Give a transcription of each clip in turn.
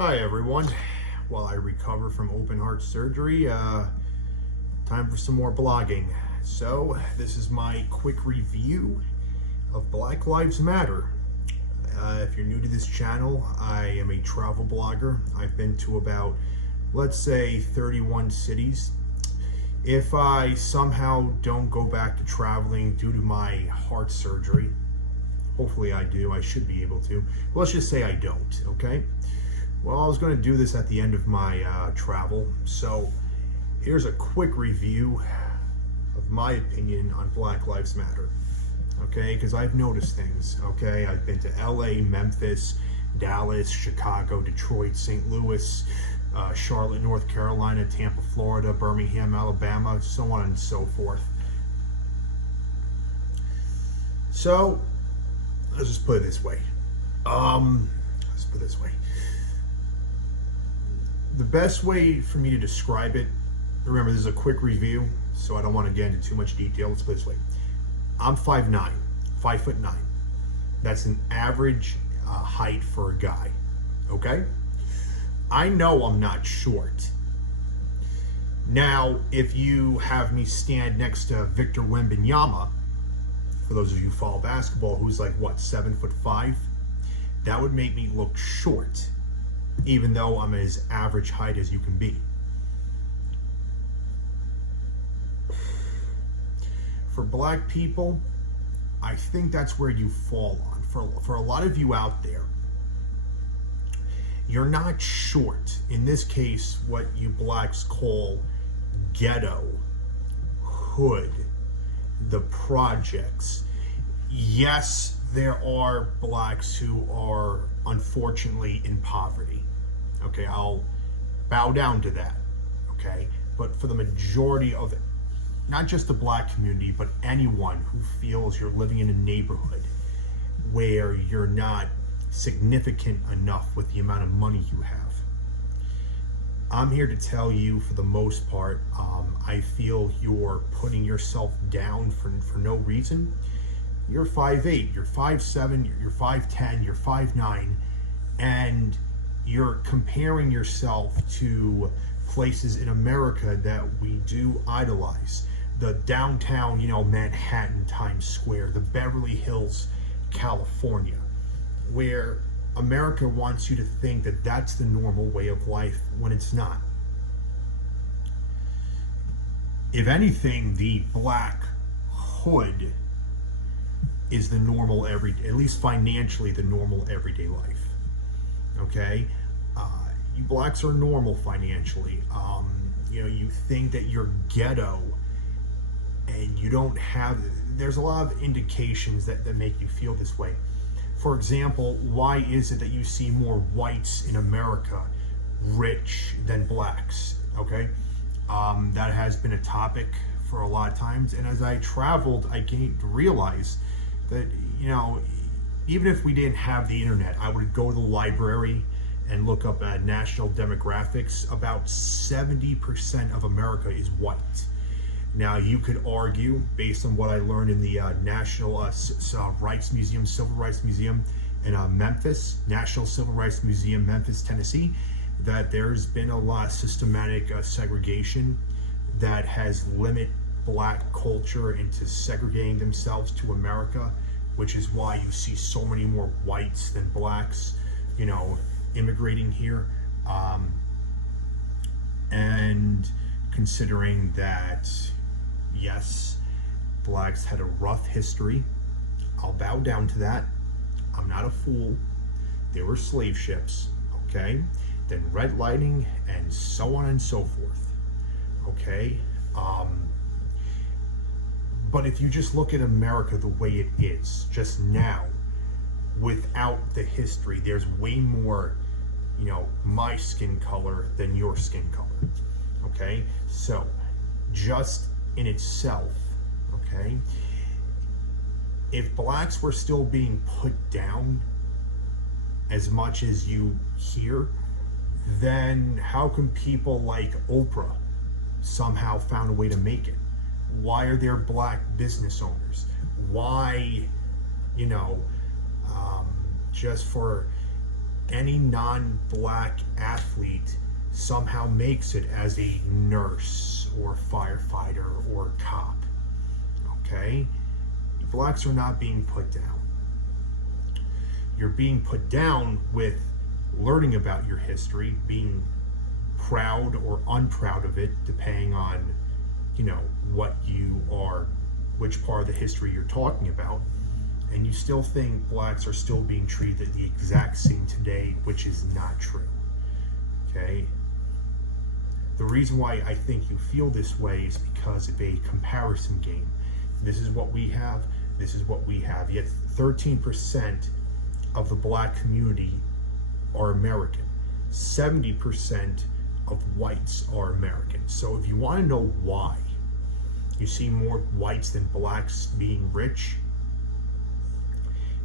Hi everyone. While I recover from open heart surgery, time for some more blogging. So this is my quick review of Black Lives Matter. If you're new to this channel, I am a travel blogger. I've been to about, let's say, 31 cities. If I somehow don't go back to traveling due to my heart surgery, hopefully I do, I should be able to. But let's just say I don't, okay? Well, I was going to do this at the end of my travel, so here's a quick review of my opinion on Black Lives Matter, okay? Because I've noticed things, okay? I've been to LA, Memphis, Dallas, Chicago, Detroit, St. Louis, Charlotte, North Carolina, Tampa, Florida, Birmingham, Alabama, so on and so forth. So, let's just put it this way. The best way for me to describe it, remember this is a quick review, so I don't want to get into too much detail. Let's put it this way. I'm 5'9", 5'9". That's an average height for a guy, okay? I know I'm not short. Now, if you have me stand next to Victor Wembanyama, for those of you who follow basketball, who's like, what, 7'5", that would make me look short, even though I'm as average height as you can be. For black people, I think that's where you fall on. For a lot of you out there, you're not short. In this case, what you blacks call ghetto, hood, the projects. Yes, there are blacks who are unfortunately in poverty. Okay, I'll bow down to that. Okay, but for the majority of it, not just the black community, but anyone who feels you're living in a neighborhood where you're not significant enough with the amount of money you have, I'm here to tell you, for the most part, I feel you're putting yourself down for no reason. You're 5'8", you're 5'7", you're 5'10", you're 5'9", and you're comparing yourself to places in America that we do idolize. The downtown, Manhattan, Times Square, the Beverly Hills, California, where America wants you to think that that's the normal way of life when it's not. If anything, the black hood is the normal at least financially, the normal everyday life. Okay? You blacks are normal financially. You think that you're ghetto and you don't have, there's a lot of indications that make you feel this way. For example, why is it that you see more whites in America rich than blacks? Okay? That has been a topic for a lot of times. And as I traveled, I came to realize that, even if we didn't have the internet, I would go to the library and look up national demographics. About 70% of America is white. Now, you could argue, based on what I learned in the National Rights Museum, Civil Rights Museum in Memphis, National Civil Rights Museum, Memphis, Tennessee, that there's been a lot of systematic segregation that has limited black culture into segregating themselves to America, which is why you see so many more whites than blacks, immigrating here. And considering that, yes, blacks had a rough history, I'll bow down to that. I'm not a fool. There were slave ships, okay? Then redlining and so on and so forth, okay? But if you just look at America the way it is just now, without the history, there's way more, my skin color than your skin color, okay? So, just in itself, okay, if blacks were still being put down as much as you hear, then how come people like Oprah somehow found a way to make it? Why are there black business owners? Why, just for any non-black athlete somehow makes it as a nurse or firefighter or cop. Okay? Blacks are not being put down. You're being put down with learning about your history, being proud or unproud of it, depending on, what you are, which part of the history you're talking about. And you still think blacks are still being treated the exact same today, which is not true. Okay? The reason why I think you feel this way is because of a comparison game. This is what we have, this is what we have. Yet 13% of the black community are American. 70% of whites are American. So if you want to know why you see more whites than blacks being rich,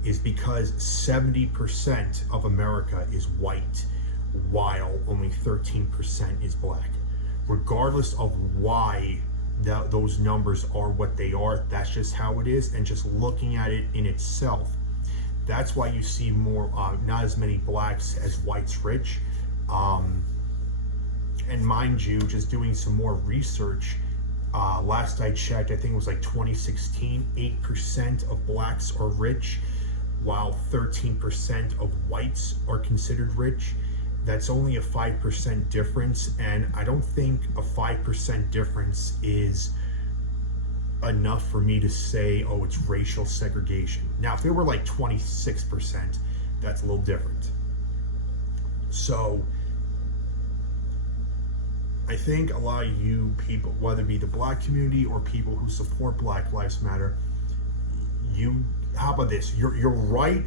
is because 70% of America is white, while only 13% is black. Regardless of why those numbers are what they are, that's just how it is. And just looking at it in itself, that's why you see more, not as many blacks as whites rich. And mind you, just doing some more research, last I checked, I think it was like 2016, 8% of blacks are rich, while 13% of whites are considered rich. That's only a 5% difference, and I don't think a 5% difference is enough for me to say, oh, it's racial segregation. Now, if it were like 26%, that's a little different. So I think a lot of you people, whether it be the black community or people who support Black Lives Matter, how about this? You're right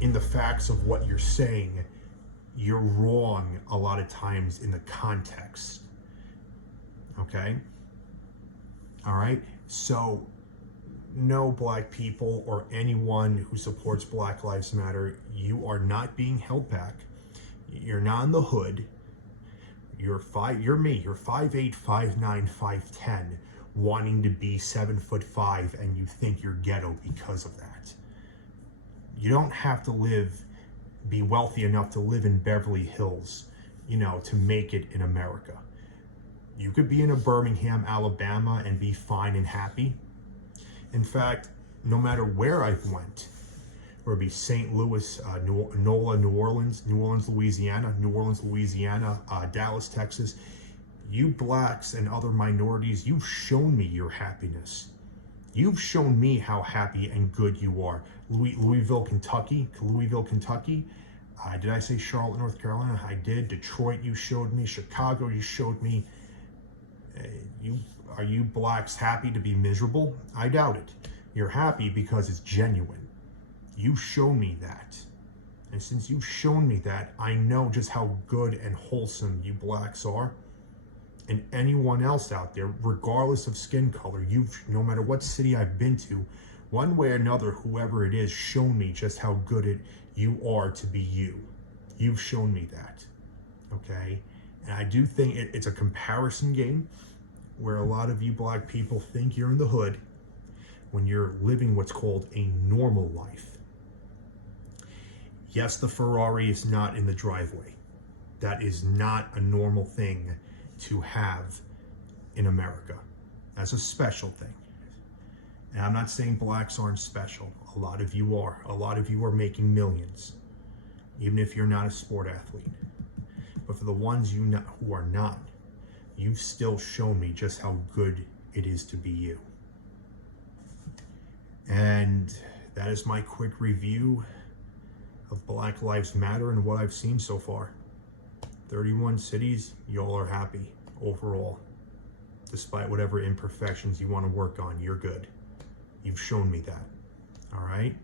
in the facts of what you're saying. You're wrong a lot of times in the context. Okay? All right? So, no, black people or anyone who supports Black Lives Matter, you are not being held back. You're not in the hood. You're me. You're 5'8", 5'9", 5'10", wanting to be 7'5", and you think you're ghetto because of that. You don't have to be wealthy enough to live in Beverly Hills, to make it in America. You could be in a Birmingham, Alabama, and be fine and happy. In fact, no matter where I've went, whether it be St. Louis, NOLA, New Orleans, Louisiana, Dallas, Texas, you blacks and other minorities, you've shown me your happiness. You've shown me how happy and good you are. Louisville, Kentucky. Did I say Charlotte, North Carolina? I did. Detroit, you showed me. Chicago, you showed me. Are you blacks happy to be miserable? I doubt it. You're happy because it's genuine. You've shown me that. And since you've shown me that, I know just how good and wholesome you blacks are. And anyone else out there, regardless of skin color, no matter what city I've been to, one way or another, whoever it is, shown me just how good you are to be you. You've shown me that, okay? And I do think it's a comparison game where a lot of you black people think you're in the hood when you're living what's called a normal life. Yes, the Ferrari is not in the driveway. That is not a normal thing to have in America. That's a special thing. And I'm not saying blacks aren't special. A lot of you are. A lot of you are making millions, even if you're not a sport athlete. But for the ones who are not, you've still shown me just how good it is to be you. And that is my quick review of Black Lives Matter and what I've seen so far. 31 cities, y'all are happy overall. Despite whatever imperfections you want to work on, you're good. You've shown me that. All right?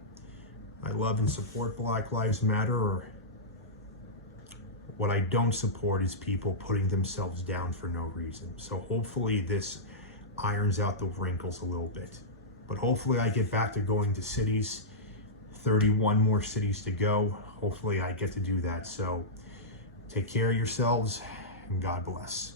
I love and support Black Lives Matter. Or what I don't support is people putting themselves down for no reason. So hopefully this irons out the wrinkles a little bit. But hopefully I get back to going to cities. 31 more cities to go. Hopefully I get to do that. So take care of yourselves and God bless.